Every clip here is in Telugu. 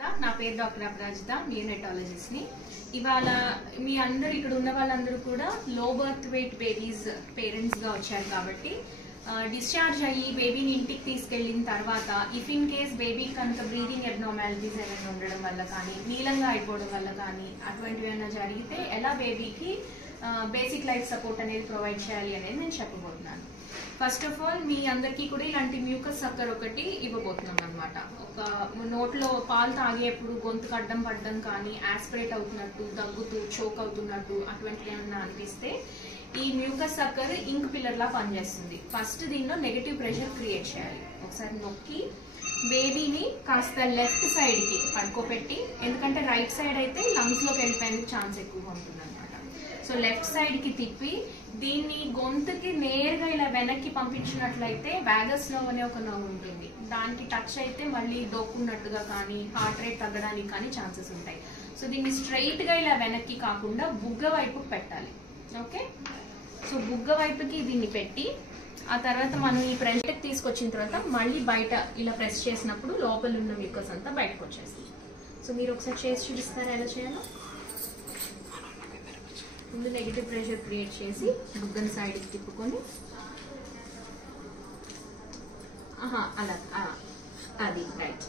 నా పేరు డాక్టర్ అపరాజిత, నియోనెటాలజిస్ట్ ని. ఇవాళ మీ అందరు ఇక్కడ ఉన్న వాళ్ళందరూ కూడా low birth weight babies parents గా వచ్చారు కాబట్టి డిశ్చార్జ్ అయ్యి బేబీని ఇంటికి తీసుకెళ్లిన తర్వాత ఇఫ్ ఇన్ కేస్ బేబీకి కనుక బ్రీదింగ్ అబ్నార్మాలిటీస్ ఏమైనా ఉండడం వల్ల కానీ నీలంగా అయిపోవడం వల్ల కానీ అటువంటివి ఏమైనా జరిగితే ఎలా బేబీకి బేసిక్ లైఫ్ సపోర్ట్ అనేది ప్రొవైడ్ చేయాలి అనేది నేను చెప్పబోతున్నాను. ఫస్ట్ ఆఫ్ ఆల్ మీ అందరికీ కూడా ఇలాంటి మ్యూకస్ సక్కర్ ఒకటి ఇవ్వబోతున్నాం అనమాట. ఒక నోట్లో పాలు తాగేప్పుడు గొంతుకు అడ్డం పడ్డం కానీ ఆస్పిరేట్ అవుతున్నట్టు, దగ్గుతూ చోక్ అవుతున్నట్టు అటువంటివి ఏమన్నా అనిపిస్తే ఈ మ్యూకస్ సక్కర్ ఇంక్ పిల్లర్ లా పనిచేస్తుంది. ఫస్ట్ దీనిలో నెగటివ్ ప్రెషర్ క్రియేట్ చేయాలి. ఒకసారి నొక్కి బేబీని కాస్త లెఫ్ట్ సైడ్ కి పడుకోబెట్టి, ఎందుకంటే రైట్ సైడ్ అయితే లంగ్స్ లోకి వెళ్ళిపోయేందుకు ఛాన్స్ ఎక్కువగా ఉంటుంది అనమాట. సో లెఫ్ట్ సైడ్ కి తిప్పి దీన్ని గొంతుకి నేరుగా ఇలా వెనక్కి పంపించినట్లయితే వ్యాగస్ నర్వ్ అనే ఒక నర్వ్ ఉంటుంది. దానికి టచ్ అయితే మళ్ళీ డోక్కున్నట్టుగా కానీ హార్ట్ రేట్ తగ్గడానికి కానీ ఛాన్సెస్ ఉంటాయి. సో దీన్ని స్ట్రైట్ గా ఇలా వెనక్కి కాకుండా బుగ్గ వైపు పెట్టాలి. ఓకే, సో బుగ్గ వైపుకి దీన్ని పెట్టి ఆ తర్వాత మనం ఈ ప్రెషర్ తీసుకొచ్చిన తర్వాత మళ్ళీ బయట ఇలా ప్రెస్ చేసినప్పుడు లోపల ఉన్న మ్యూకస్ అంతా బయటకు వచ్చేస్తుంది. సో మీరు ఒకసారి చేసి చూపిస్తారా ఎలా చేయాలో? ముందు నెగిటివ్ ప్రెషర్ క్రియేట్ చేసి బుగ్గని సైడ్కి తిప్పుకొని అలా అది రైట్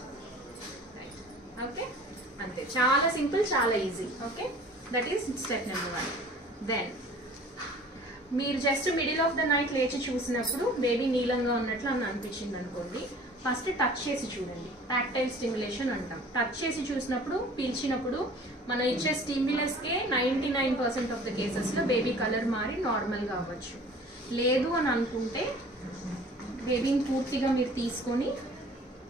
రైట్. ఓకే, అంతే, చాలా సింపుల్, చాలా easy. Okay, that is step number 1. Then మీరు just middle of the night లేచి చూసినప్పుడు బేబీ నీలంగా ఉన్నట్లు అని అనిపించింది అనుకోండి, ఫస్ట్ టచ్ చేసి చూడండి. టాక్టైల్ స్టిమ్యులేషన్ అంటాం. టచ్ చేసి చూసినప్పుడు పీల్చినప్పుడు మనం ఇచ్చే stimulus K 99% of the cases లో బేబీ కలర్ మారి నార్మల్ గా అవ్వచ్చు. లేదు అని అనుకుంటే బేబీని పూర్తిగా మీరు తీసుకొని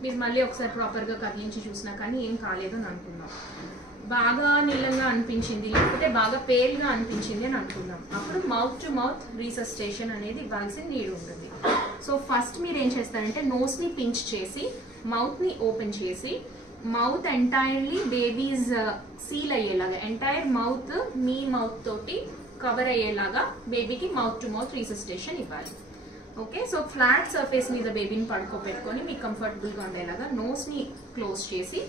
మీరు మళ్ళీ ఒకసారి ప్రాపర్ గా కదిలించి చూసినా కానీ ఏం కాలేదు అని అనుకుందాం. బాగా నీలంగా అనిపించింది లేకపోతే బాగా పేల్ గా అనిపించింది అని అనుకుందాం. అప్పుడు మౌత్ టు మౌత్ రీసస్టేషన్ అనేది ఇవ్వాల్సిన నీడ్ ఉంటుంది. సో ఫస్ట్ మీరు ఏం చేస్తారంటే నోస్ ని పించ్ చేసి మౌత్ ని ఓపెన్ చేసి మౌత్ ఎంటైర్లీ బేబీస్ సీల్ అయ్యేలాగా, ఎంటైర్ మౌత్ మీ మౌత్ తోటి కవర్ అయ్యేలాగా బేబీకి మౌత్ టు మౌత్ రీసస్టేషన్ ఇవ్వాలి. ఓకే, సో ఫ్లాట్ సర్ఫేస్ మీద బేబీని పడుకోబెట్టుకొని మీకు కంఫర్టబుల్ గా ఉండేలాగా నోస్ ని క్లోజ్ చేసి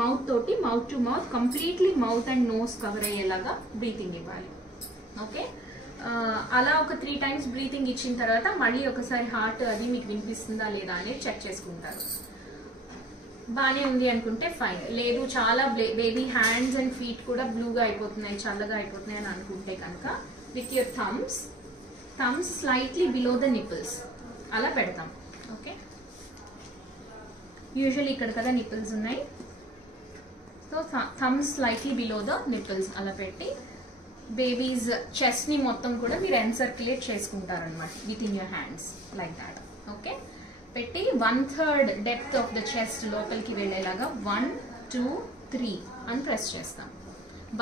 మౌత్ తోటి mouth to mouth completely mouth and nose cover అయ్యేలాగా బ్రీతింగ్ ఇవ్వాలి. ఓకే, అలా ఒక 3 times బ్రీతింగ్ ఇచ్చిన తర్వాత మళ్ళీ ఒకసారి హార్ట్ అది మీకు వినిపిస్తుందా లేదా అనేది చెక్ చేసుకుంటారు. బానే ఉంది అనుకుంటే ఫైన్, లేదు చాలా బేబీ హ్యాండ్స్ అండ్ ఫీట్ కూడా బ్లూగా అయిపోతున్నాయి, చల్లగా అయిపోతున్నాయి అని అనుకుంటే కనుక with your thumbs slightly below the nipples అలా పెడతాం. ఓకే, యూజువల్లీ ఇక్కడ కదా నిపుల్స్ ఉన్నాయి, so thumbs slightly below the nipples అలా పెట్టి బేబీస్ చెస్ట్ ని మొత్తం కూడా మీరు ఎన్సర్క్యులేట్ చేసుకుంటారనమాట with in your hands like that. Okay, పెట్టి 1/3 డెప్త్ ఆఫ్ ద చెస్ట్ లోపలికి వెళ్ళేలాగా 1, 2, 3 అని ప్రెస్ చేస్తాం.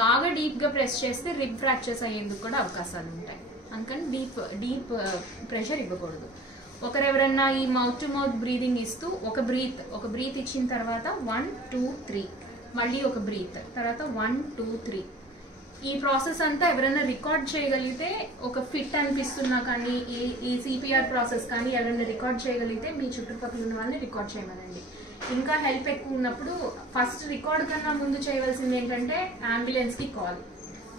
బాగా డీప్ గా ప్రెస్ చేస్తే రిబ్ ఫ్రాక్చర్స్ అయ్యేందుకు కూడా అవకాశాలు ఉంటాయి. అందుకని డీప్ ప్రెషర్ ఇవ్వకూడదు. ఒకరెవరన్నా ఈ మౌత్ టు మౌత్ బ్రీదింగ్ ఇస్తూ ఒక బ్రీత్ ఇచ్చిన తర్వాత 1, 2, 3 మళ్ళీ ఒక బ్రీత్ తర్వాత 1, 2, 3 ఈ ప్రాసెస్ అంతా ఎవరైనా రికార్డ్ చేయగలిగితే, ఒక ఫిట్ అనిపిస్తున్నా కానీ ఈ సిపిఆర్ ప్రాసెస్ కానీ ఎవరైనా రికార్డ్ చేయగలిగితే మీ చుట్టుపక్కల ఉన్న వాళ్ళని రికార్డ్ చేయమనండి. ఇంకా హెల్ప్ ఎక్కువ ఉన్నప్పుడు ఫస్ట్ రికార్డ్ కన్నా ముందు చేయవలసింది ఏంటంటే అంబులెన్స్ కి కాల్,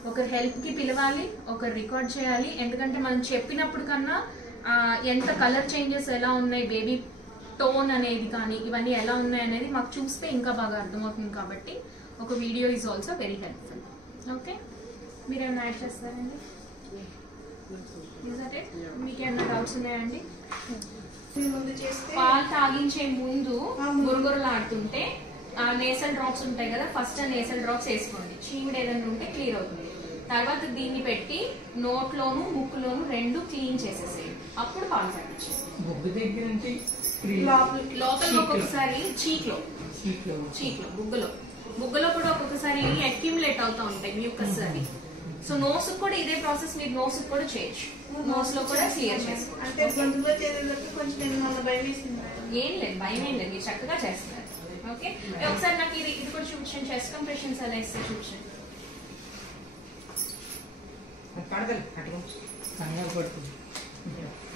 ఒకరు హెల్ప్ కి పిలవాలి, ఒకరు రికార్డ్ చేయాలి. ఎందుకంటే మనం చెప్పినప్పుడు కన్నా ఎంత కలర్ చేంజెస్ ఎలా ఉన్నాయి, బేబీ టోన్ అనేది కానీ ఇవన్నీ ఎలా ఉన్నాయి అనేది మాకు చూస్తే ఇంకా బాగా అర్థమవుతుంది. కాబట్టి ఒక video is also very helpful. Okay, మీరేమైనా యాడ్ చేస్తారండి? మీకు ఏమైనా డౌట్స్ ఉన్నాయండి? పాలు తాగించే ముందు గురుగురులాడుతుంటే ఆ నేసల్ డ్రాప్స్ ఉంటాయి కదా, ఫస్ట్ ఆ నేసల్ డ్రాప్స్ వేసుకోండి. చీమిడి ఏదైనా ఉంటే క్లియర్ అవుతుంది. తర్వాత దీన్ని పెట్టి నోట్లోను ముక్కులోను 2 క్లీన్ చేసేసేయండి. అప్పుడు పాలు తాగించేసి లోపల ఒక్కొక్కసారి చీక్లో బుగ్గలో కూడా ఒక్కొక్కసారి అక్యుములేట్ అవుతా ఉంటాయి మ్యూకస్ అది. సో నోస్ కూడా ఇదే ప్రాసెస్ మీరు నోస్ కూడా చేయొచ్చు. నోస్ లో కూడా క్లియర్ చేసుకోండి. ఏం లేదు, భయం ఏం లేదు, మీరు చక్కగా చేస్తున్నారు. ఓకే, ఒకసారి నాకు ఇది కూడా చూపించండి. చెస్ట్ కంప్రెషన్స్ ఎలా ఇస్తే చూపించండి.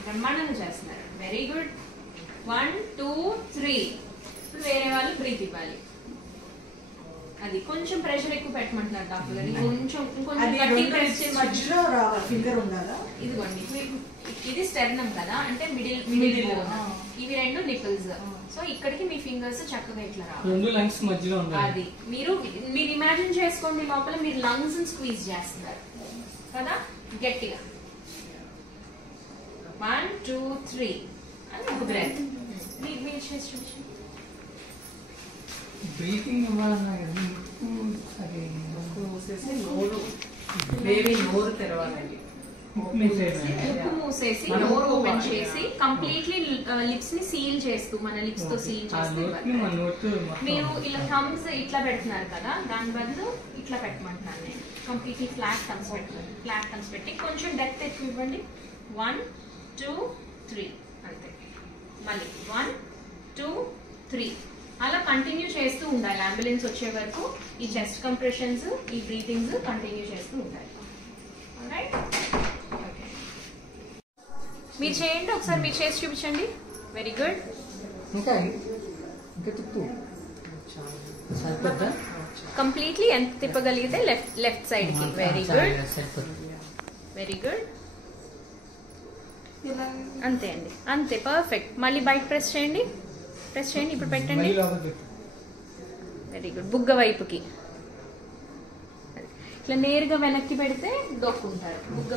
బ్రహ్మాండంగా చేస్తున్నారు, వెరీ గుడ్. 1, 2, 3 ఇప్పుడు వేరే వాళ్ళు బ్రీత్ ఇవ్వాలి. అది కొంచెం ప్రెషర్ ఎక్కువ పెట్టమంటున్నారు డాక్టర్ గారు. కొంచెం మధ్యలో ఫింగర్ ఉండాలా? ఇదిగోండి, ఇది స్టెర్నమ్ కదా, అంటే మిడిల్ ఇవి రెండు నిపుల్స్. సో ఇక్కడికి మీ ఫింగర్స్ చక్కగా ఇట్లా రావాలి. రెండు లంగ్స్ మధ్యలో ఉండాలి. అది మీరు ఇమాజిన్ చేసుకోండి, లోపల మీరు లంగ్స్ స్క్వీజ్ చేస్తున్నారు కదా గట్టిగా. 1 2 3 అని ఒక బ్రెత్ మీరు చేసి చూపించండి. బ్రీతింగ్ ఇవ్వాలన్నా కదా, అది నోరు తెరవాలండి. ముక్కు మూసేసి నోరు ఓపెన్ చేసి కంప్లీట్లీ లిప్స్ ని సీల్ చేస్తూ, మన లిప్స్ తో సీల్ చేస్తూ మీరు ఇలా థమ్స్ ఇట్లా పెడుతున్నారు కదా, దాని బదులు ఇట్లా పెట్టమంటున్నాను నేను. కంప్లీట్లీ ఫ్లాట్ థమ్స్ పెట్టి కొంచెం డెప్త్ ఎక్కువ ఇవ్వండి. 1 2 3 అంతే. మళ్ళీ 1 2 3 అలా కంటిన్యూ చేస్తూ ఉండాలి. అంబులెన్స్ వచ్చే వరకు ఈ చెస్ట్ కంప్రెషన్స్, ఈ బ్రీతింగ్స్ కంటిన్యూ చేస్తూ ఉండాలి. రైట్, మీరు చేయండి ఒకసారి, మీరు చేసి చూపించండి. Very good. ఇంకా తిప్పు కంప్లీట్లీ ఎంత తిప్పగలిగితే లెఫ్ట్ సైడ్ కి. Very good, very good. అంతే అండి, అంతే, పర్ఫెక్ట్. మళ్ళీ బయట ప్రెస్ చేయండి. ఇప్పుడు పెట్టండి. Very good. బుగ్గ వైపుకి ఇట్లా నేరుగా వెనక్కి పెడితే దొక్కుంటారు. బుగ్గ